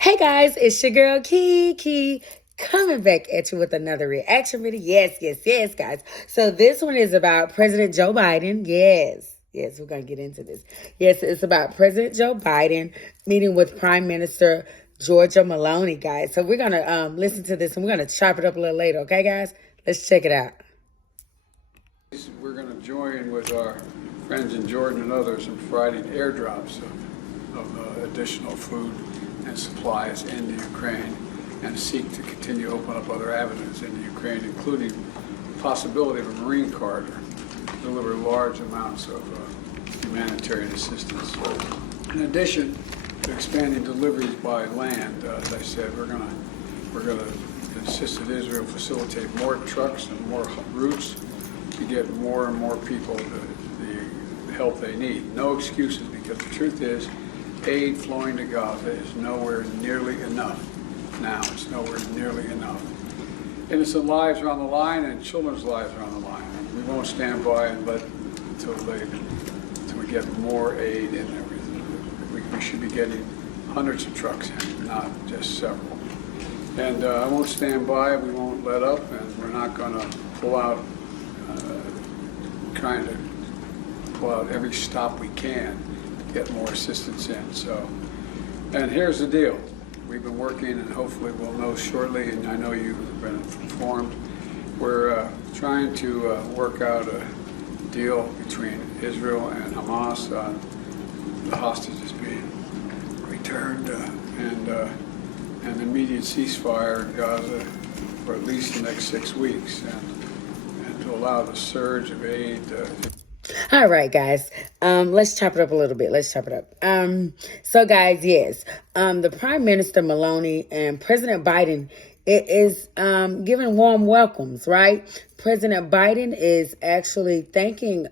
Hey guys, it's your girl Kiki coming back at you with another reaction video. Yes, guys. So this one is about President Joe Biden. Yes, we're going to get into this. Yes, it's about President Joe Biden meeting with Prime Minister Georgia Maloney, guys. So we're going to listen to this and we're going to chop it up a little later, okay, guys? Let's check it out. We're going to join with our friends in Jordan and others in providing airdrops of additional food and supplies into Ukraine, and seek to continue to open up other avenues into Ukraine, including the possibility of a Marine corridor to deliver large amounts of humanitarian assistance. In addition to expanding deliveries by land, as I said, we're going to insist that Israel facilitate more trucks and more routes to get more and more people the help they need. No excuses, because the truth is, aid flowing to Gaza is nowhere nearly enough now. It's nowhere nearly enough. Innocent lives are on the line, and children's lives are on the line. And we won't stand by and let until we get more aid in there. We should be getting hundreds of trucks in, not just several. And I won't stand by. We won't let up, and we're not going to pull out, trying to pull out every stop we can to get more assistance in. So, and here's the deal. We've been working, and hopefully we'll know shortly, and I know you've been informed. We're trying to work out a deal between Israel and Hamas on the hostages being returned and an immediate ceasefire in Gaza for at least the next 6 weeks, and to allow the surge of aid. All right, guys. Let's chop it up a little bit. So, guys, yes, the Prime Minister Maloney and President Biden is giving warm welcomes, right? President Biden is actually thanking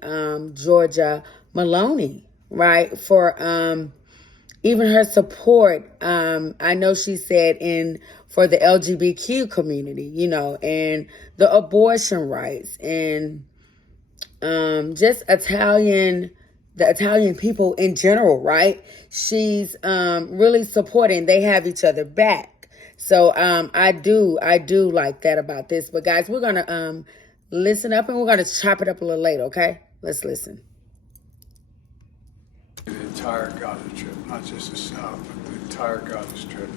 Georgia Maloney, right, for even her support. I know she said for the LGBTQ community, and the abortion rights, and just the Italian people in general, right? She's really supporting. They have each other back. So I do like that about this. But guys, we're gonna listen up, and we're gonna chop it up a little later, okay? Let's listen. The entire Gaza Strip, not just the South, but the entire Gaza Strip.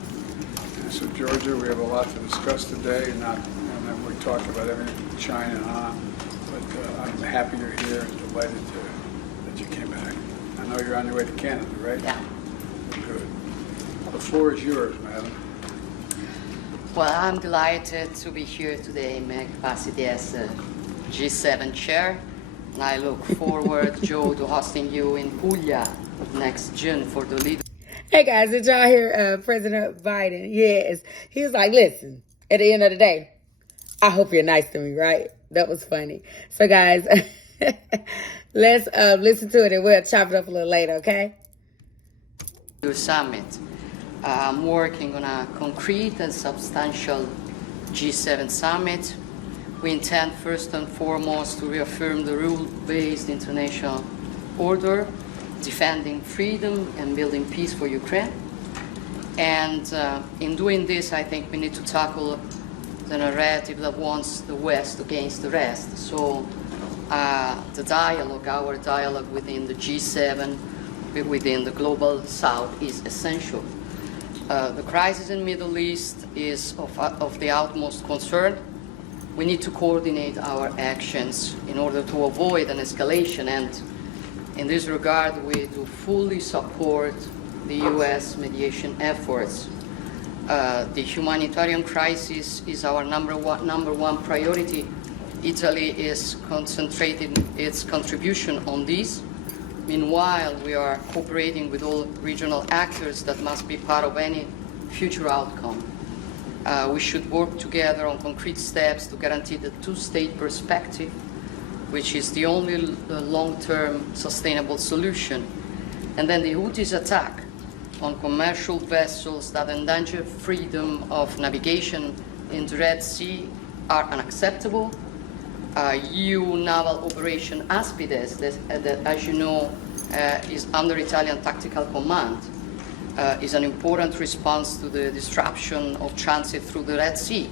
And so, Georgia, we have a lot to discuss today. And then we talked about everything from China and on. But I'm happy you're here and delighted that you came back. I know you're on your way to Canada, right? Yeah. Good. The floor is yours, madam. Well, I'm delighted to be here today in my capacity as a G7 chair. And I look forward, Joe, to hosting you in Puglia next June for the leader. Hey, guys, did y'all hear President Biden? Yes. He was like, listen, at the end of the day, I hope you're nice to me, right? That was funny. So, guys, let's listen to it, and we'll chop it up a little later, okay? Summit. I'm working on a concrete and substantial G7 summit. We intend first and foremost to reaffirm the rule-based international order, defending freedom and building peace for Ukraine. And in doing this, I think we need to tackle the narrative that wants the West against the rest. So our dialogue within the G7, within the global South, is essential. The crisis in the Middle East is of the utmost concern. We need to coordinate our actions in order to avoid an escalation, and in this regard, we do fully support the U.S. mediation efforts. The humanitarian crisis is our number one priority. Italy is concentrating its contribution on this. Meanwhile, we are cooperating with all regional actors that must be part of any future outcome. We should work together on concrete steps to guarantee the two-state perspective, which is the only long-term sustainable solution. And then the Houthis' attack on commercial vessels that endanger freedom of navigation in the Red Sea are unacceptable. EU naval operation Aspides, that as you know, is under Italian tactical command, is an important response to the disruption of transit through the Red Sea.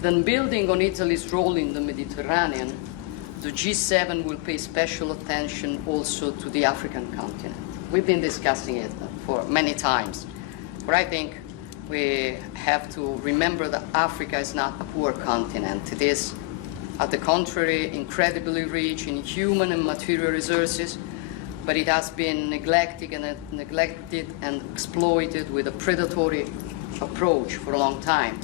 Then, building on Italy's role in the Mediterranean, the G7 will pay special attention also to the African continent. We've been discussing it for many times, but I think we have to remember that Africa is not a poor continent. It is, on the contrary, incredibly rich in human and material resources, but it has been neglected and exploited with a predatory approach for a long time.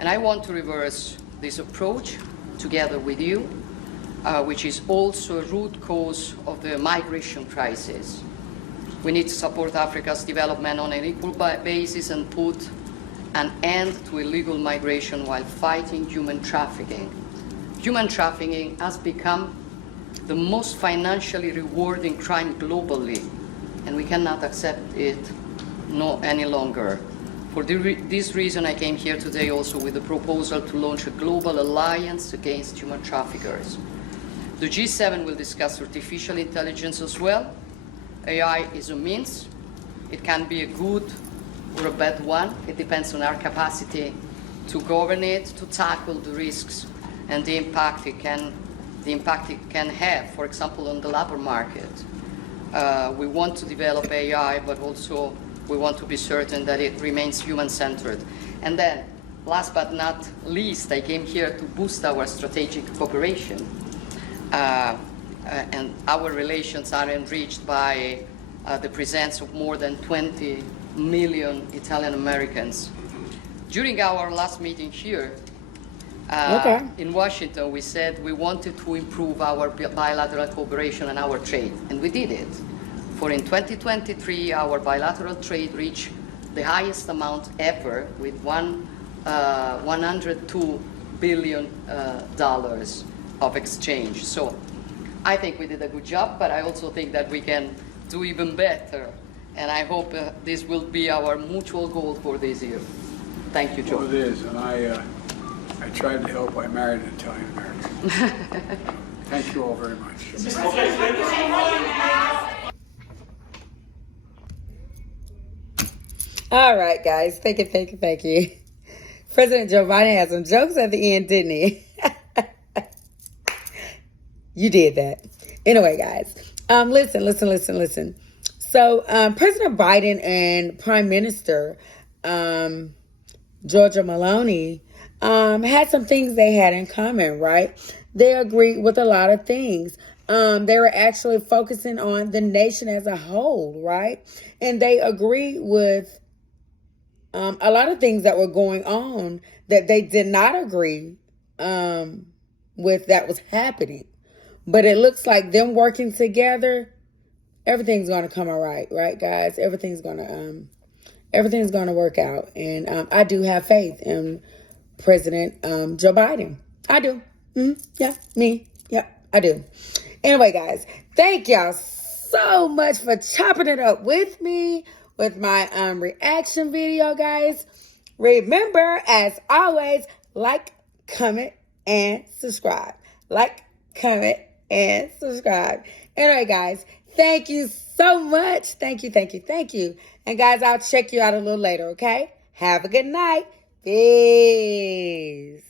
And I want to reverse this approach together with you, which is also a root cause of the migration crisis. We need to support Africa's development on an equal basis and put an end to illegal migration while fighting human trafficking. Human trafficking has become the most financially rewarding crime globally, and we cannot accept it any longer. For this reason, I came here today also with a proposal to launch a global alliance against human traffickers. The G7 will discuss artificial intelligence as well. AI is a means. It can be a good or a bad one. It depends on our capacity to govern it, to tackle the risks and the impact it can have, for example, on the labor market. We want to develop AI, but also we want to be certain that it remains human-centered. And then, last but not least, I came here to boost our strategic cooperation. And our relations are enriched by the presence of more than 20 million Italian Americans. During our last meeting here in Washington, we said we wanted to improve our bilateral cooperation and our trade, and we did it. For in 2023, our bilateral trade reached the highest amount ever with $102 billion of exchange. So I think we did a good job, but I also think that we can do even better. And I hope this will be our mutual goal for this year. Thank you, Joe. Well, it is, and I tried to help. I married an Italian American. Thank you all very much. All right, guys. Thank you. President Joe Biden had some jokes at the end, didn't he? You did that. Anyway, guys, listen. So President Biden and Prime Minister Giorgia Meloni had some things they had in common, right? They agreed with a lot of things. They were actually focusing on the nation as a whole, right? And they agreed with a lot of things that were going on that they did not agree with that was happening. But it looks like them working together, everything's going to come all right, guys? Everything's going to work out. And I do have faith in President Joe Biden. I do. Yeah, me. Yeah, I do. Anyway, guys, thank y'all so much for chopping it up with me with my reaction video, guys. Remember, as always, like, comment, and subscribe. Like, comment, and subscribe. Anyway, guys, thank you so much. Thank you. And guys, I'll check you out a little later, okay? Have a good night. Peace.